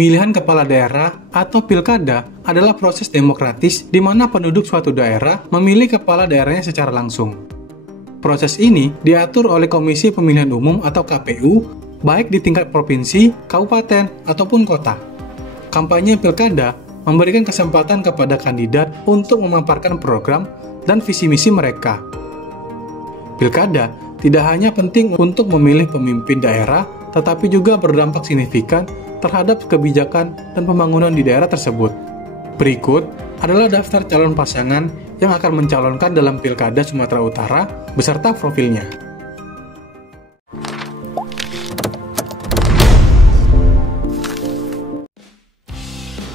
Pemilihan kepala daerah atau pilkada adalah proses demokratis di mana penduduk suatu daerah memilih kepala daerahnya secara langsung. Proses ini diatur oleh Komisi Pemilihan Umum atau KPU, baik di tingkat provinsi, kabupaten, ataupun kota. Kampanye pilkada memberikan kesempatan kepada kandidat untuk memaparkan program dan visi misi mereka. Pilkada tidak hanya penting untuk memilih pemimpin daerah, tetapi juga berdampak signifikan terhadap kebijakan dan pembangunan di daerah tersebut. Berikut adalah daftar calon pasangan yang akan mencalonkan dalam Pilkada Sumatera Utara beserta profilnya.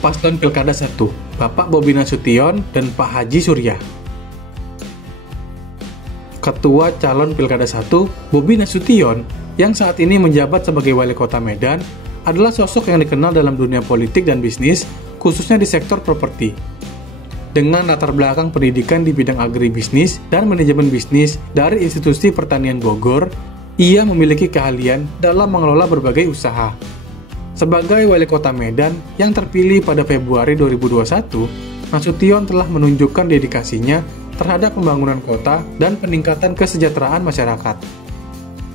Paslon Pilkada 1, Bapak Bobi Nasution dan Pak Haji Surya. Ketua calon Pilkada 1, Bobi Nasution, yang saat ini menjabat sebagai Wali Kota Medan, adalah sosok yang dikenal dalam dunia politik dan bisnis, khususnya di sektor properti. Dengan latar belakang pendidikan di bidang agribisnis dan manajemen bisnis dari Institusi Pertanian Bogor, ia memiliki keahlian dalam mengelola berbagai usaha. Sebagai Wali Kota Medan yang terpilih pada Februari 2021, Nasution telah menunjukkan dedikasinya terhadap pembangunan kota dan peningkatan kesejahteraan masyarakat.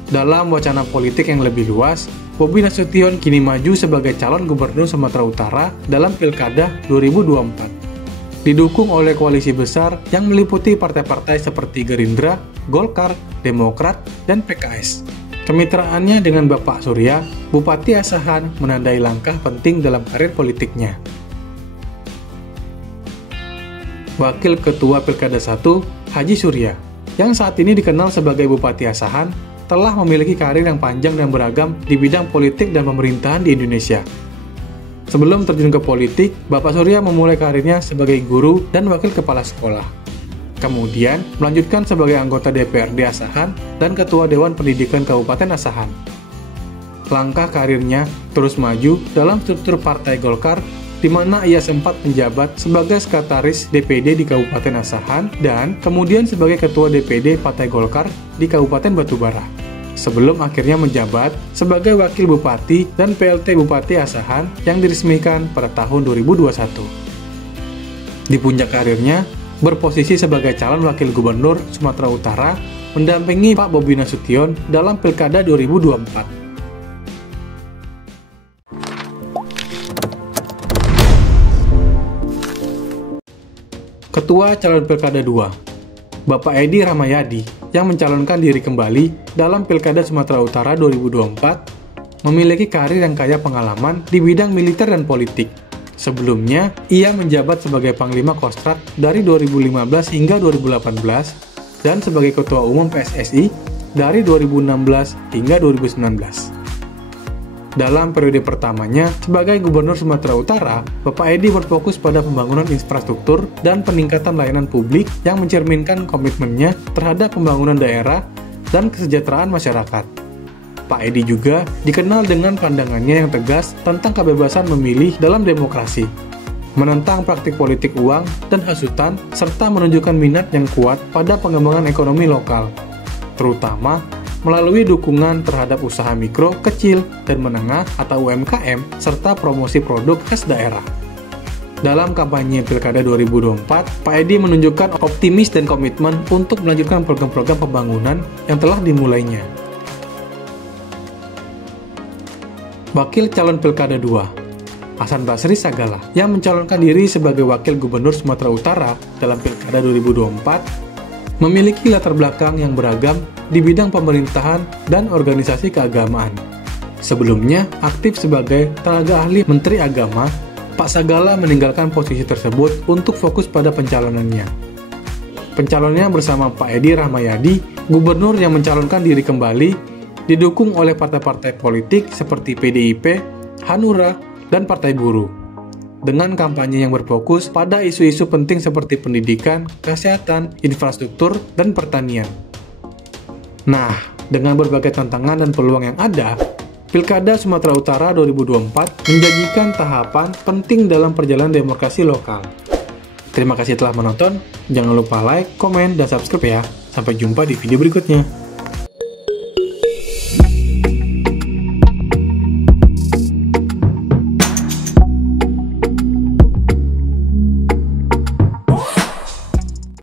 Dalam wacana politik yang lebih luas, Bobi Nasution kini maju sebagai calon gubernur Sumatera Utara dalam Pilkada 2024. Didukung oleh koalisi besar yang meliputi partai-partai seperti Gerindra, Golkar, Demokrat, dan PKS. Kemitraannya dengan Bapak Surya, Bupati Asahan, menandai langkah penting dalam karir politiknya. Wakil Ketua Pilkada 1, Haji Surya, yang saat ini dikenal sebagai Bupati Asahan, telah memiliki karir yang panjang dan beragam di bidang politik dan pemerintahan di Indonesia. Sebelum terjun ke politik, Bapak Surya memulai karirnya sebagai guru dan wakil kepala sekolah. Kemudian, melanjutkan sebagai anggota DPRD Asahan dan Ketua Dewan Pendidikan Kabupaten Asahan. Langkah karirnya terus maju dalam struktur Partai Golkar, di mana ia sempat menjabat sebagai sekretaris DPD di Kabupaten Asahan dan kemudian sebagai Ketua DPD Partai Golkar di Kabupaten Batubara, sebelum akhirnya menjabat sebagai Wakil Bupati dan PLT Bupati Asahan yang diresmikan pada tahun 2021. Di puncak karirnya, berposisi sebagai calon Wakil Gubernur Sumatera Utara, mendampingi Pak Bobi Nasution dalam Pilkada 2024. Ketua calon Pilkada 2, Bapak Edi Rahmayadi, yang mencalonkan diri kembali dalam Pilkada Sumatera Utara 2024, memiliki karir yang kaya pengalaman di bidang militer dan politik. Sebelumnya, ia menjabat sebagai Panglima Kostrad dari 2015 hingga 2018 dan sebagai Ketua Umum PSSI dari 2016 hingga 2019. Dalam periode pertamanya sebagai Gubernur Sumatera Utara, Bapak Edi berfokus pada pembangunan infrastruktur dan peningkatan layanan publik yang mencerminkan komitmennya terhadap pembangunan daerah dan kesejahteraan masyarakat. Pak Edi juga dikenal dengan pandangannya yang tegas tentang kebebasan memilih dalam demokrasi, menentang praktik politik uang dan hasutan, serta menunjukkan minat yang kuat pada pengembangan ekonomi lokal, terutama melalui dukungan terhadap usaha mikro, kecil, dan menengah atau UMKM, serta promosi produk khas daerah. Dalam kampanye Pilkada 2024, Pak Edi menunjukkan optimis dan komitmen untuk melanjutkan program-program pembangunan yang telah dimulainya. Wakil calon Pilkada 2, Hasan Basri Sagala, yang mencalonkan diri sebagai Wakil Gubernur Sumatera Utara dalam Pilkada 2024, memiliki latar belakang yang beragam di bidang pemerintahan dan organisasi keagamaan. Sebelumnya, aktif sebagai tenaga ahli Menteri Agama, Pak Sagala meninggalkan posisi tersebut untuk fokus pada pencalonannya. Pencalonnya bersama Pak Edi Rahmayadi, gubernur yang mencalonkan diri kembali, didukung oleh partai-partai politik seperti PDIP, Hanura, dan Partai Buruh. Dengan kampanye yang berfokus pada isu-isu penting seperti pendidikan, kesehatan, infrastruktur, dan pertanian. Nah, dengan berbagai tantangan dan peluang yang ada, Pilkada Sumatera Utara 2024 menjanjikan tahapan penting dalam perjalanan demokrasi lokal. Terima kasih telah menonton, jangan lupa like, komen, dan subscribe ya. Sampai jumpa di video berikutnya.